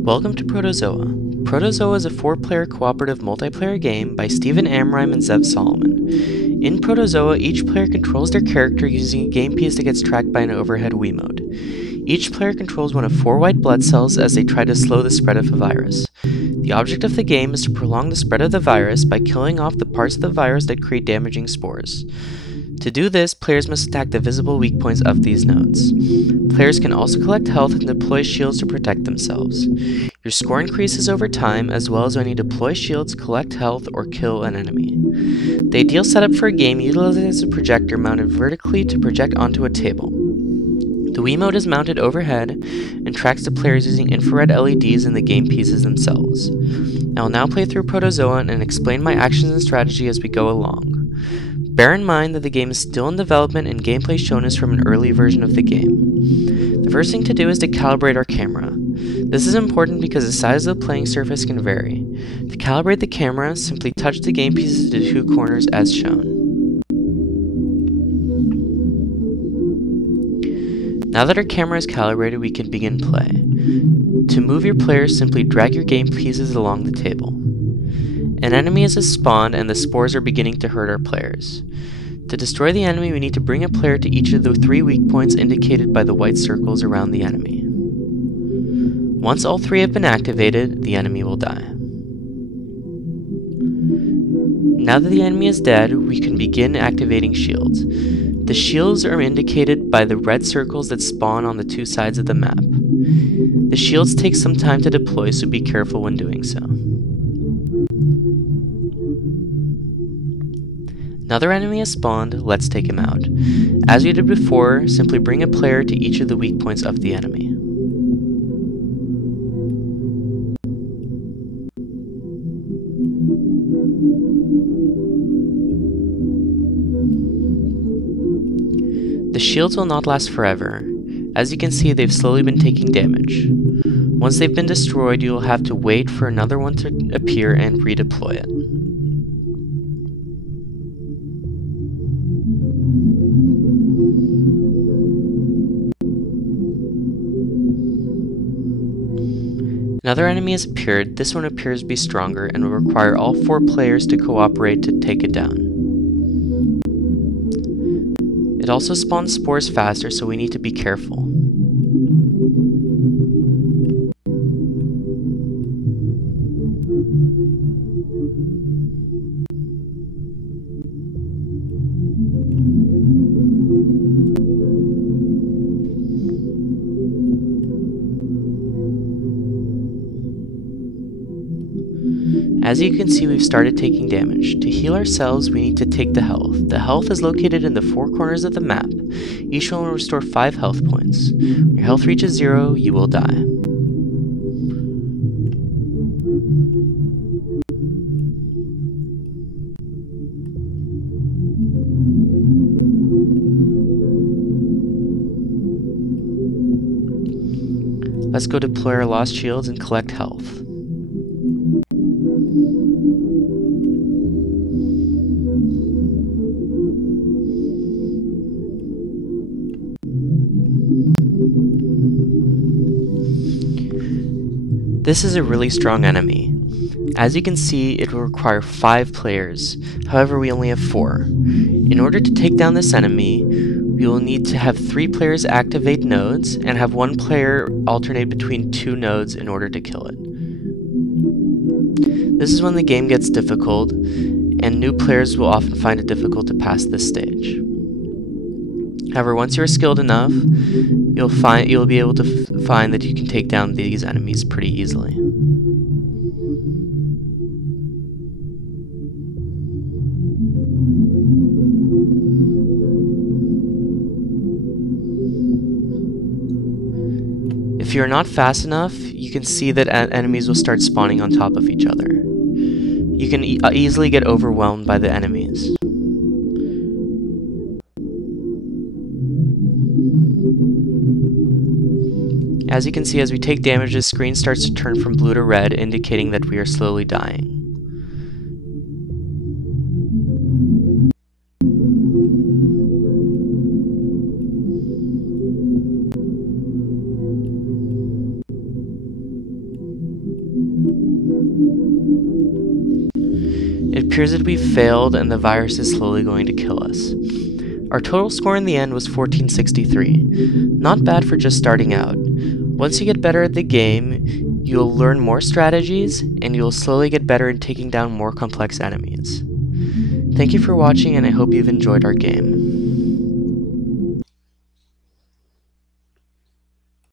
Welcome to Protozoa. Protozoa is a 4-player cooperative multiplayer game by Stephen Amrime and Zev Solomon. In Protozoa, each player controls their character using a game piece that gets tracked by an overhead Wiimote. Each player controls one of 4 white blood cells as they try to slow the spread of a virus. The object of the game is to prolong the spread of the virus by killing off the parts of the virus that create damaging spores. To do this, players must attack the visible weak points of these nodes. Players can also collect health and deploy shields to protect themselves. Your score increases over time, as well as when you deploy shields, collect health, or kill an enemy. The ideal setup for a game utilizes a projector mounted vertically to project onto a table. The Wiimote is mounted overhead and tracks the players using infrared LEDs in the game pieces themselves. I will now play through Protozoa and explain my actions and strategy as we go along. Bear in mind that the game is still in development and gameplay shown is from an early version of the game. The first thing to do is to calibrate our camera. This is important because the size of the playing surface can vary. To calibrate the camera, simply touch the game pieces to the 2 corners as shown. Now that our camera is calibrated, we can begin play. To move your players, simply drag your game pieces along the table. An enemy has spawned and the spores are beginning to hurt our players. To destroy the enemy, we need to bring a player to each of the 3 weak points indicated by the white circles around the enemy. Once all 3 have been activated, the enemy will die. Now that the enemy is dead, we can begin activating shields. The shields are indicated by the red circles that spawn on the 2 sides of the map. The shields take some time to deploy, so be careful when doing so. Another enemy has spawned, let's take him out. As we did before, simply bring a player to each of the weak points of the enemy. The shields will not last forever. As you can see, they've slowly been taking damage. Once they've been destroyed, you will have to wait for another one to appear and redeploy it. Another enemy has appeared. This one appears to be stronger and will require all 4 players to cooperate to take it down. It also spawns spores faster, so we need to be careful. As you can see, we've started taking damage. To heal ourselves, we need to take the health. The health is located in the 4 corners of the map. Each one will restore 5 health points. When your health reaches 0, you will die. Let's go deploy our lost shields and collect health. This is a really strong enemy. As you can see, it will require 5 players. However, we only have 4. In order to take down this enemy, we will need to have 3 players activate nodes and have 1 player alternate between 2 nodes in order to kill it. This is when the game gets difficult, and new players will often find it difficult to pass this stage. However, once you are skilled enough, you'll be able to find that you can take down these enemies pretty easily. If you're not fast enough, you can see that enemies will start spawning on top of each other. You can easily get overwhelmed by the enemies. As you can see, as we take damage, the screen starts to turn from blue to red, indicating that we are slowly dying. appears that we've failed and the virus is slowly going to kill us. Our total score in the end was 1463. Not bad for just starting out. Once you get better at the game, you'll learn more strategies, and you'll slowly get better at taking down more complex enemies. Thank you for watching, and I hope you've enjoyed our game.